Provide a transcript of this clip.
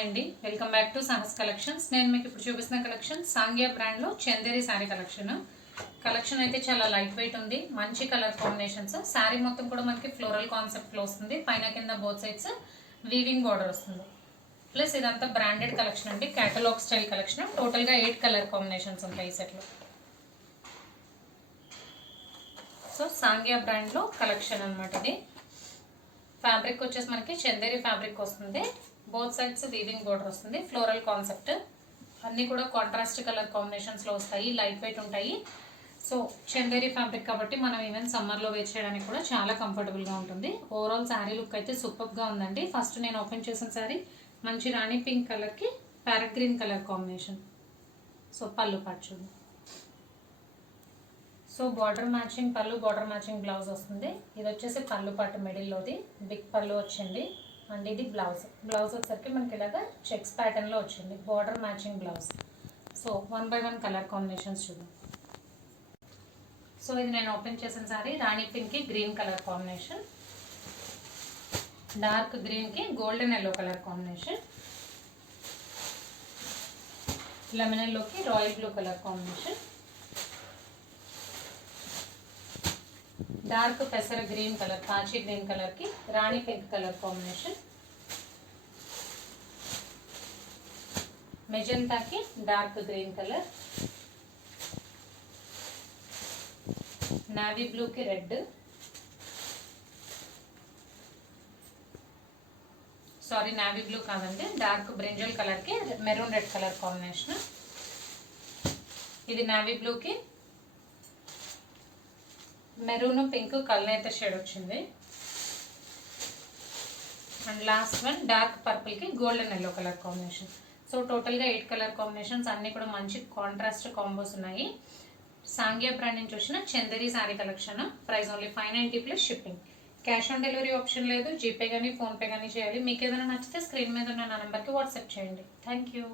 Hi అండి, welcome back to Sahas collections. నేను మీకు ఇప్పుడు చూపిస్తున్న కలెక్షన్ సాంగ్యా బ్రాండ్లో చందేరి శారీ కలెక్షన్ అయితే చాలా లైట్ వెయిట్ ఉంది. మంచి కలర్ కాంబినేషన్స్. శారీ మొత్తం కూడా మనకి ఫ్లోరల్ కాన్సెప్ట్లో వస్తుంది. పైన కింద బోత్ సైడ్స్ వీవింగ్ బార్డర్ వస్తుంది. ప్లస్ ఇదంతా బ్రాండెడ్ కలెక్షన్ అండి, క్యాటలాగ్ స్టైల్ కలెక్షన్. టోటల్గా 8 కలర్ కాంబినేషన్స్ ఉంటాయి ఈ సెట్లో. సో సాంగ్యా బ్రాండ్లో కలెక్షన్ అనమాట ఇది. ఫ్యాబ్రిక్ వచ్చేసి మనకి చందేరి ఫ్యాబ్రిక్ వస్తుంది. బోత్ సైడ్స్ వీవింగ్ బోర్డర్ వస్తుంది. Floral concept. అన్నీ కూడా కాంట్రాస్ట్ కలర్ కాంబినేషన్స్లో వస్తాయి. లైట్ వెయిట్ ఉంటాయి. సో చందేరి ఫ్యాబ్రిక్ కాబట్టి మనం ఈవెన్ సమ్మర్లో వేర్ చేయడానికి కూడా చాలా కంఫర్టబుల్గా ఉంటుంది. ఓవరాల్ శారీ లుక్ అయితే సూపర్గా ఉందండి. ఫస్ట్ నేను ఓపెన్ చేసిన శారీ మంచి రాణి పింక్ కలర్కి parrot green colour combination. So పళ్ళు పాటు చూడండి. సో బార్డర్ మ్యాచింగ్ పళ్ళు, బార్డర్ మ్యాచింగ్ బ్లౌజ్ వస్తుంది. ఇది వచ్చేసి పళ్ళు పాటు మిడిల్లోది బిగ్ పళ్ళు వచ్చింది. అండ్ ఇది బ్లౌజ్ వచ్చేసరికి మనకి ఇలాగా చెక్స్ ప్యాటర్న్లో వచ్చింది. Border matching blouse. So 1 by 1 colour combinations చూద్దాం. సో ఇది నేను ఓపెన్ చేసిన సారీ రాణి పింక్కి గ్రీన్ కలర్ కాంబినేషన్, డార్క్ గ్రీన్కి golden yellow colour combination, lemon ఎల్లోకి royal blue colour combination, dark పెసర గ్రీన్ కలర్ పాచి గ్రీన్ కలర్ కి రాణి పింక్ కలర్ కాంబినేషన్, మెజెంటాకి dark green colour, navy blue కి రెడ్, సారీ నావీ బ్లూ కాదండి, డార్క్ బ్రింజల్ కలర్ కి మెరూన్ రెడ్ కలర్ కాంబినేషన్. ఇది నావీ బ్లూకి మెరూన్ పింక్ కల్నేత షేడ్ వచ్చింది. And last one dark purple కి golden yellow colour combination. So టోటల్గా 8 కలర్ కాంబినేషన్స్. అన్ని కూడా మంచి కాంట్రాస్ట్ కాంబోస్ ఉన్నాయి. సాంగ్యా బ్రాండ్ నుంచి వచ్చిన Chanderi sari collection. Price only 590 plus shipping. Cash on delivery option లేదు. జీపే కానీ ఫోన్పే కానీ చేయాలి. మీకు ఏదైనా నచ్చితే స్క్రీన్ మీద ఉన్న నా నెంబర్కి వాట్సాప్ చేయండి. Thank you.